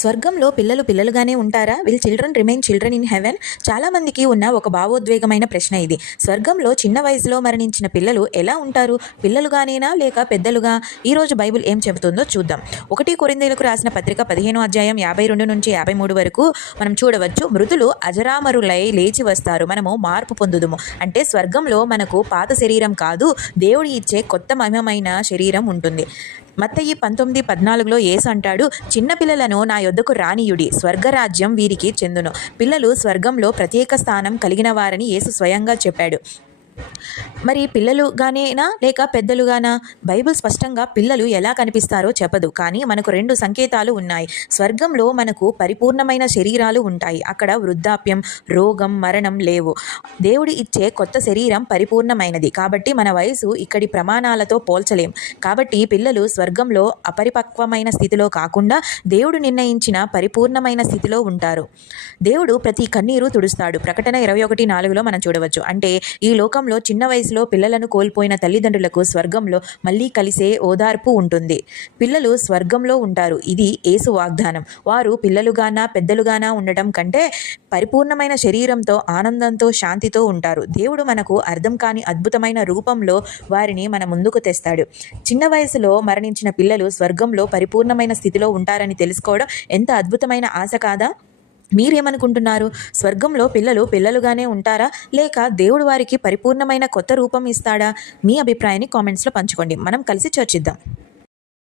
స్వర్గంలో పిల్లలు పిల్లలుగానే ఉంటారా? Will children remain children in heaven? చాలామందికి ఉన్న ఒక భావోద్వేగమైన ప్రశ్న ఇది. స్వర్గంలో చిన్న వయసులో మరణించిన పిల్లలు ఎలా ఉంటారు? పిల్లలుగానేనా లేక పెద్దలుగా? ఈరోజు బైబిల్ ఏం చెబుతుందో చూద్దాం. 1 కొరింథీయులకు రాసిన పత్రిక 15వ అధ్యాయం 52 నుంచి 53 వరకు మనం చూడవచ్చు. మృతులు అజరామరులై లేచి వస్తారు, మనము మార్పు పొందుదుము. అంటే స్వర్గంలో మనకు పాత శరీరం కాదు, దేవుడు ఇచ్చే కొత్త మహిమమైన శరీరం ఉంటుంది. మత్తయి 19:14లో యేసు అంటాడు, చిన్నపిల్లలను నా యొద్దకు రానియుడి, స్వర్గరాజ్యం వీరికి చెందును. పిల్లలు స్వర్గంలో ప్రత్యేక స్థానం కలిగిన వారని యేసు స్వయంగా చెప్పాడు. మరి పిల్లలుగానేనా లేక పెద్దలుగానా? బైబిల్ స్పష్టంగా పిల్లలు ఎలా కనిపిస్తారో చెప్పదు, కానీ మనకు 2 సంకేతాలు ఉన్నాయి. స్వర్గంలో మనకు పరిపూర్ణమైన శరీరాలు ఉంటాయి. అక్కడ వృద్ధాప్యం, రోగం, మరణం లేవు. దేవుడు ఇచ్చే కొత్త శరీరం పరిపూర్ణమైనది. కాబట్టి మన వయసు ఇక్కడి ప్రమాణాలతో పోల్చలేం. కాబట్టి పిల్లలు స్వర్గంలో అపరిపక్వమైన స్థితిలో కాకుండా దేవుడు నిర్ణయించిన పరిపూర్ణమైన స్థితిలో ఉంటారు. దేవుడు ప్రతి కన్నీరు తుడుస్తాడు. ప్రకటన 21:4లో మనం చూడవచ్చు. అంటే ఈ లోకంలో చిన్న వయసులో పిల్లలను కోల్పోయిన తల్లిదండ్రులకు స్వర్గంలో మళ్ళీ కలిసే ఓదార్పు ఉంటుంది. పిల్లలు స్వర్గంలో ఉంటారు. ఇది యేసు వాగ్దానం. వారు పిల్లలుగానా పెద్దలుగానా ఉండటం కంటే పరిపూర్ణమైన శరీరంతో, ఆనందంతో, శాంతితో ఉంటారు. దేవుడు మనకు అర్థం కాని అద్భుతమైన రూపంలో వారిని మన ముందుకు తెస్తాడు. చిన్న వయసులో మరణించిన పిల్లలు స్వర్గంలో పరిపూర్ణమైన స్థితిలో ఉంటారని తెలుసుకోవడం ఎంత అద్భుతమైన ఆశ కాదా? మీరేమనుకుంటున్నారు? స్వర్గంలో పిల్లలు పిల్లలుగానే ఉంటారా లేక దేవుడు వారికి పరిపూర్ణమైన కొత్త రూపం ఇస్తాడా? మీ అభిప్రాయాన్ని కామెంట్స్లో పంచుకోండి. మనం కలిసి చర్చిద్దాం.